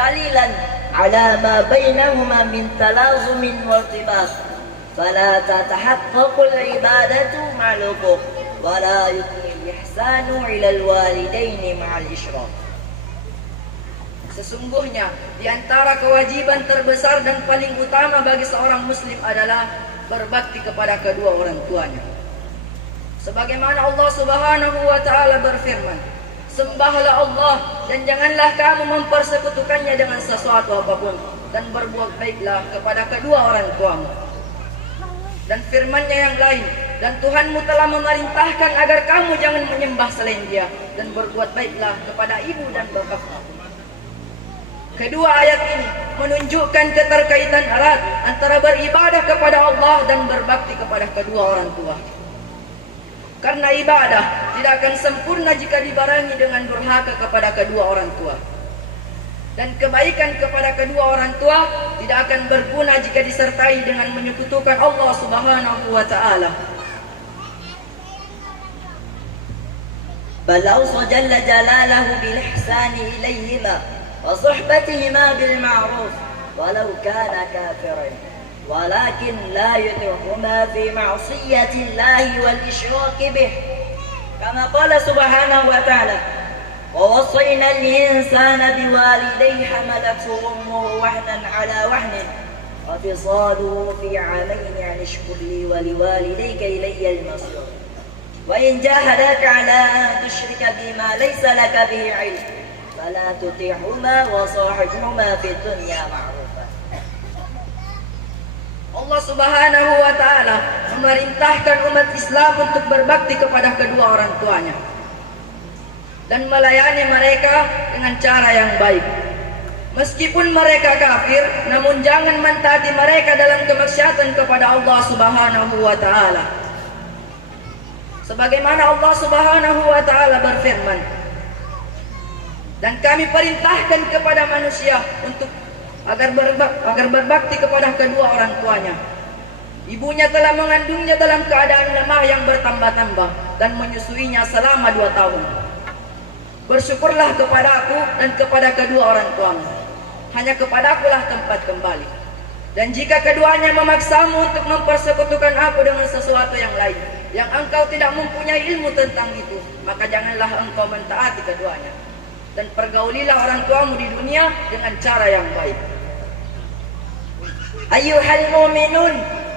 قليلا على ما بينهما من تلازم وارتباط فلا تتحقق العبادة مع الحقوق ولا يكمل الإحسان إلى الوالدين مع الإشراك. Sesungguhnya di antara kewajiban terbesar dan paling utama bagi seorang muslim adalah berbakti kepada kedua orang tuanya. Sebagaimana Allah Subhanahu wa taala berfirman, "Sembahlah Allah dan janganlah kamu mempersekutukannya dengan sesuatu apapun dan berbuat baiklah kepada kedua orang tuamu." Dan firman-Nya yang lain, "Dan Tuhanmu telah memerintahkan agar kamu jangan menyembah selain Dia dan berbuat baiklah kepada ibu dan bapakmu." Kedua ayat ini menunjukkan keterkaitan erat antara beribadah kepada Allah dan berbakti kepada kedua orang tua. Karena ibadah tidak akan sempurna jika dibarengi dengan durhaka kepada kedua orang tua. Dan kebaikan kepada kedua orang tua tidak akan berguna jika disertai dengan menyekutukan Allah Subhanahu wa taala. Bal awsa jalla jalalahu bil ihsani ilayhima وصحبتهما بالمعروف ولو كان كافرا ولكن لا يطيعهما في معصية الله والإشراك به كما قال سبحانه وتعالى ووصينا الإنسان بوالديه حملته أمه وهنا على وهن وفصاله في عامين أن اشكر لي ولوالديك إلي المصير وإن جاهداك على أن تشرك بما ليس لك به علم فلا تطيعهما وصاحبهما في الدنيا معروفا. Allah Subhanahu wa taala memerintahkan umat Islam untuk berbakti kepada kedua orang tuanya dan melayani mereka dengan cara yang baik. Meskipun mereka kafir, namun jangan mentaati mereka dalam kemaksiatan kepada Allah Subhanahu wa taala. Sebagaimana Allah Subhanahu wa taala berfirman, "Dan kami perintahkan kepada manusia untuk agar berbakti kepada kedua orang tuanya. Ibunya telah mengandungnya dalam keadaan lemah yang bertambah-tambah dan menyusuinya selama 2 tahun. Bersyukurlah kepada aku dan kepada kedua orang tuamu. Hanya kepadakulah tempat kembali. Dan jika keduanya memaksamu untuk mempersekutukan aku dengan sesuatu yang lain, yang engkau tidak mempunyai ilmu tentang itu, maka janganlah engkau mentaati keduanya. Dan pergaulilah orang tuamu di dunia dengan cara yang baik." Ayyuhal mu'minun,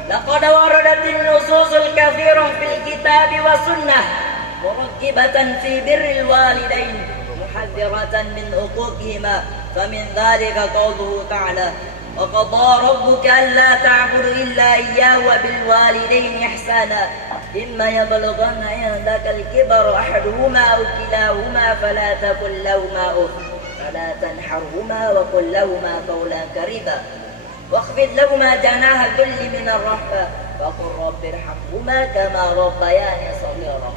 laqad waradatin nususul katsirah fil kitab wa sunnah murakkibatan fi birril walidain muhadziratan min uquqihima famin dhalika qawluhu ta'ala wa qadha rabbuka alla ta'budu illa iyyahu wa bil walidayni ihsana إما يبلغن عندك الكبر أحدهما أو كلاهما فلا تقل لهما أف فلا تنحرهما وقل لهما قولا كريما واخفض لهما جناح الذل من الرحمة وقل رب ارحمهما كما ربياني صغيرا.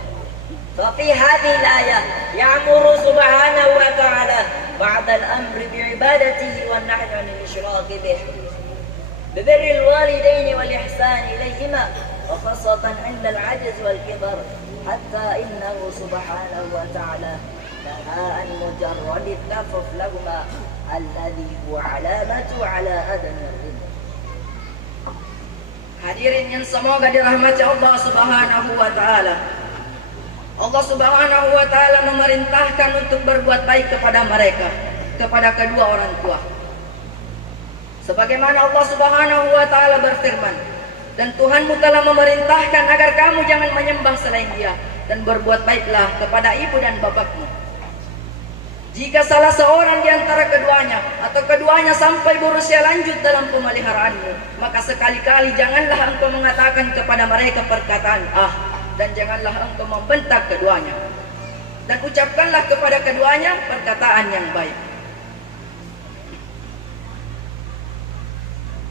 ففي هذه الآية يأمر سبحانه وتعالى بعد الأمر بعبادته والنهي عن الإشراك به ببر الوالدين والإحسان إليهما وخاصة عند العجز والكبر حتى إنه سبحانه وتعالى نهى عن مجرد التلفظ لهما الذي هو علامة على أدم الرضا. Hadirin yang semoga dirahmati Allah Subhanahu wa taala. Allah Subhanahu wa taala memerintahkan untuk berbuat baik kepada mereka, kepada kedua orang tua. Sebagaimana Allah Subhanahu wa taala berfirman, "Dan Tuhanmu telah memerintahkan agar kamu jangan menyembah selain Dia dan berbuat baiklah kepada ibu dan bapakmu." Jika salah seorang di antara keduanya atau keduanya sampai berusia lanjut dalam pemeliharaanmu, maka sekali-kali janganlah engkau mengatakan kepada mereka perkataan "ah" dan janganlah engkau membentak keduanya. Dan ucapkanlah kepada keduanya perkataan yang baik.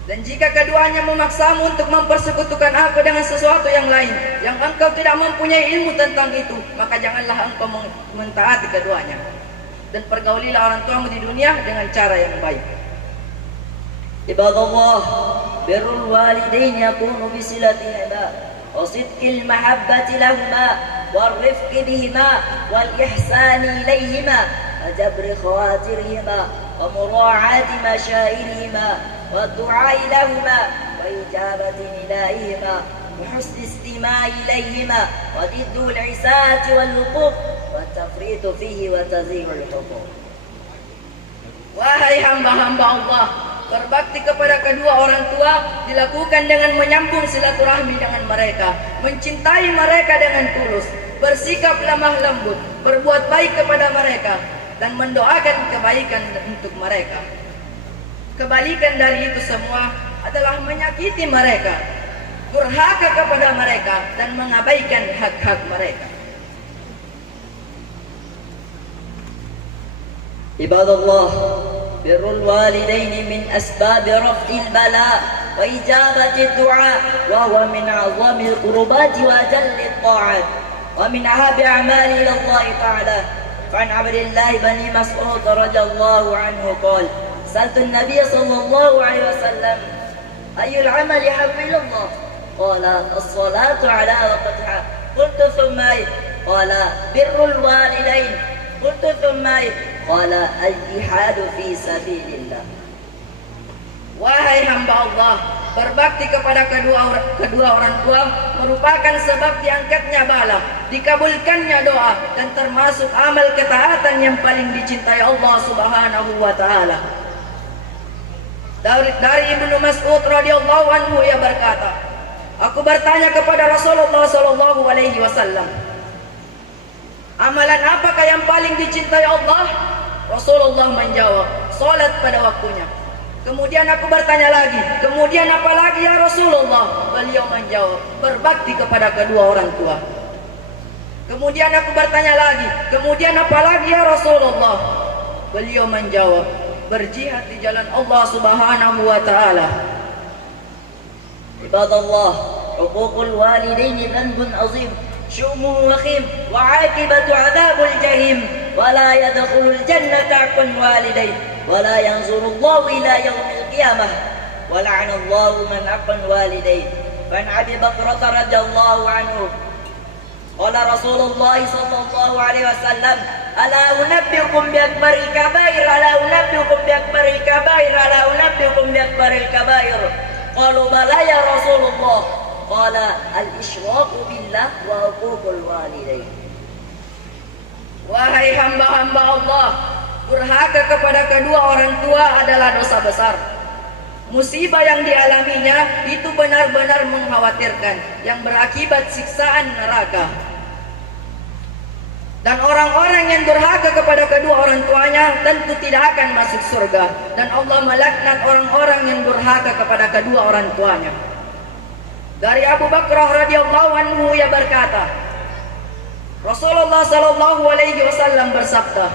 Dan jika keduanya memaksamu untuk mempersekutukan aku dengan sesuatu yang lain, yang engkau tidak mempunyai ilmu tentang itu, maka janganlah engkau mentaati keduanya. Dan pergaulilah orang tuamu di dunia dengan cara yang baik. Ibadallah, birrul walidain yakunu bisilatihimaa wa sidqil mahabbati lahumaa والرفق بهما والإحسان إليهما وجبر خواطرهما ومراعاة مشاعرهما والدعاء لهما وإجابة ندائهما وحسن الاستماع إليهما وضد العساءة والوقوف والتفريط فيه وتضييع الحقوق. Wahai hamba-hamba Allah, berbakti kepada kedua orang tua dilakukan dengan menyambung silaturahmi dengan mereka, mencintai mereka dengan tulus, bersikap lemah lembut, berbuat baik kepada mereka, dan mendoakan kebaikan untuk mereka. Kebalikan dari itu semua adalah menyakiti mereka, durhaka kepada mereka, dan mengabaikan hak-hak mereka. عباد الله، بر الوالدين من أسباب رفع البلاء وإجابة الدعاء، وهو من أعظم القربات وأجل الطاعات ومن أحب أعمال إلى الله تعالى. فعن عبد الله بن مسعود رضي الله عنه قال: سألت النبي صلى الله عليه وسلم: أي العمل أحب إلى الله؟ قال: الصلاة على وقتها. قلت: ثم أي؟ قال: بر الوالدين. قلت: ثم أي؟ قال: الجهاد في سبيل الله. Wahai hamba Allah, berbakti kepada kedua orang tua merupakan sebab diangkatnya bala, dikabulkannya doa, dan termasuk amal ketaatan yang paling dicintai Allah Subhanahu wa taala. Dari Ibnu Mas'ud radhiyallahu anhu, ia berkata, aku bertanya kepada Rasulullah sallallahu alaihi wasallam, amalan apakah yang paling dicintai Allah? Rasulullah menjawab, salat pada waktunya. Kemudian aku bertanya lagi, kemudian apa lagi ya Rasulullah? Beliau menjawab, berbakti kepada kedua orang tua. Kemudian aku bertanya lagi, kemudian apa lagi ya Rasulullah? Beliau menjawab, berjihad di jalan Allah Subhanahu wa taala. Ibadallah, huququl walidaini dhanbun azim, syumuhu wakhim, wa 'aqibatu 'adzabul jahim, wa la yadkhulul jannata 'aqul walidain, wa la yanzurullahu ila yaumil qiyamah, wa la'anallahu man 'aqal walidain. Fan Abi Bakrah radhiyallahu anhu qala Rasulullah sallallahu alaihi wasallam: ala unabbiukum bi akbaril kabair, ala unabbiukum bi akbaril kabair, ala unabbiukum bi akbaril kabair. Qalu bala ya Rasulullah. Qala al-isyraku billah wa huququl walidain. Wahai hamba-hamba Allah, durhaka kepada kedua orang tua adalah dosa besar. Musibah yang dialaminya itu benar-benar mengkhawatirkan, yang berakibat siksaan neraka. Dan orang-orang yang durhaka kepada kedua orang tuanya tentu tidak akan masuk surga. Dan Allah melaknat orang-orang yang durhaka kepada kedua orang tuanya. Dari Abu Bakrah radhiyallahu anhu, ia berkata, Rasulullah sallallahu alaihi wasallam bersabda,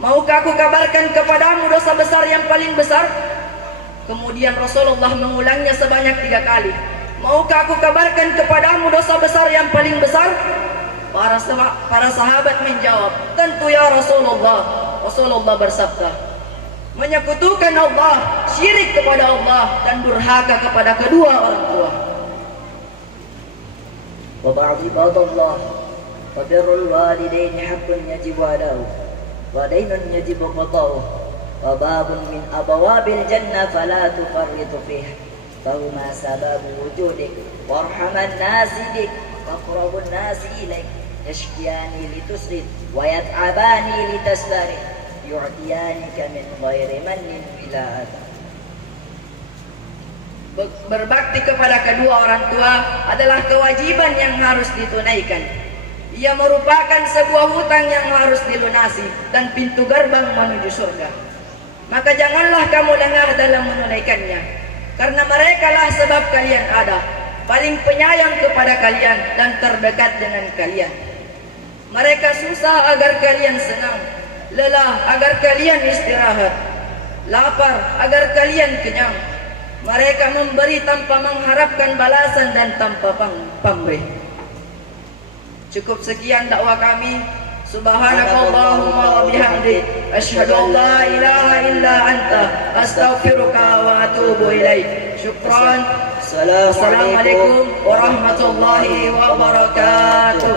maukah aku kabarkan kepadamu dosa besar yang paling besar? Kemudian Rasulullah mengulangnya sebanyak 3 kali. Maukah aku kabarkan kepadamu dosa besar yang paling besar? Para sahabat menjawab, tentu ya Rasulullah. Rasulullah bersabda, menyekutukan Allah, syirik kepada Allah, dan durhaka kepada kedua orang tua. Wa ba'd ibadallah, fa birrul walidain haqqun yajibu ada'uhu wa daynun yajibu qada'uhu wa babun min abwabil jannah fala tufarritu fihi fahuma sababu wujudik warhaman nasi bik waqrabun nasi ilaik yashkiyani litusrid wa yat'abani litasbari yu'tiyanika min ghairi mannin bila adab. Berbakti kepada kedua orang tua adalah kewajiban yang harus ditunaikan. Ia merupakan sebuah hutang yang harus dilunasi dan pintu gerbang menuju surga. Maka janganlah kamu lengah dalam menunaikannya, karena merekalah sebab kalian ada, paling penyayang kepada kalian dan terdekat dengan kalian. Mereka susah agar kalian senang, lelah agar kalian istirahat, lapar agar kalian kenyang. Mereka memberi tanpa mengharapkan balasan dan tanpa pamrih. Cukup sekian dakwah kami. Subhanakallahumma wa bihamdik, asyhadu an la ilaha illa anta, astaghfiruka wa atubu ilaik. Syukran. Assalamualaikum warahmatullahi wabarakatuh.